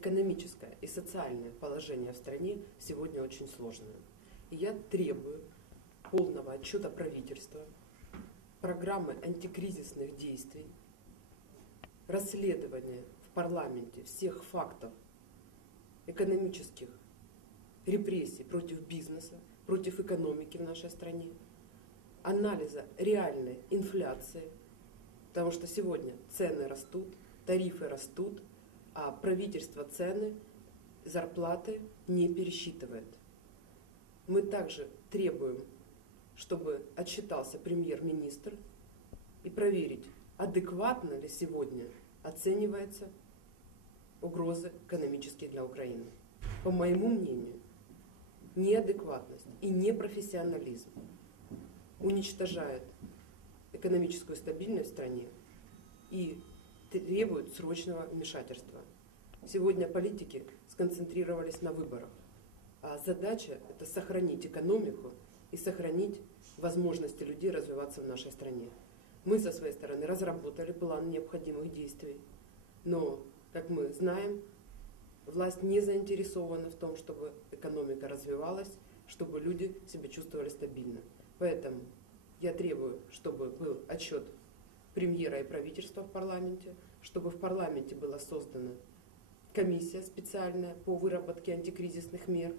экономическое и социальное положение в стране сегодня очень сложное. И я требую полного отчета правительства, программы антикризисных действий, расследования в парламенте всех фактов экономических репрессий против бизнеса, против экономики в нашей стране, анализа реальной инфляции, потому что сегодня цены растут, тарифы растут, а правительство цены, зарплаты не пересчитывает. Мы также требуем, чтобы отчитался премьер-министр и проверить, адекватно ли сегодня оценивается угрозы экономические для Украины. По моему мнению, неадекватность и непрофессионализм уничтожает экономическую стабильность в стране требуют срочного вмешательства. Сегодня политики сконцентрировались на выборах, а задача это сохранить экономику и сохранить возможности людей развиваться в нашей стране. Мы со своей стороны разработали план необходимых действий, но, как мы знаем, власть не заинтересована в том, чтобы экономика развивалась, чтобы люди себя чувствовали стабильно. Поэтому я требую, чтобы был отчет премьера и правительства в парламенте, чтобы в парламенте была создана комиссия специальная по выработке антикризисных мер,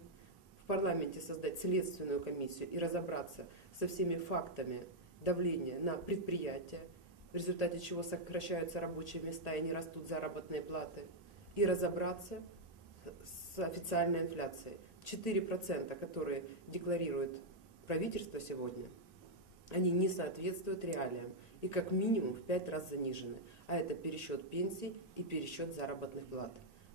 в парламенте создать следственную комиссию и разобраться со всеми фактами давления на предприятия, в результате чего сокращаются рабочие места и не растут заработные платы, и разобраться с официальной инфляцией. 4%, которые декларирует правительство сегодня, они не соответствуют реалиям и как минимум в 5 раз занижены. А это пересчет пенсий и пересчет заработных плат.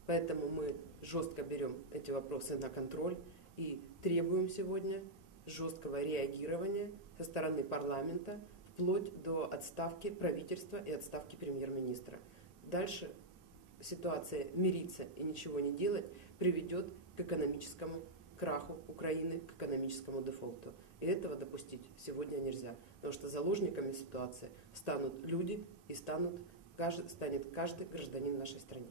Поэтому мы жестко берем эти вопросы на контроль и требуем сегодня жесткого реагирования со стороны парламента вплоть до отставки правительства и отставки премьер-министра. Дальше ситуация мириться и ничего не делать приведет к экономическому краху Украины, к экономическому дефолту. И этого допустить сегодня нельзя, потому что заложниками ситуации станут люди и станут, станет каждый гражданин нашей страны.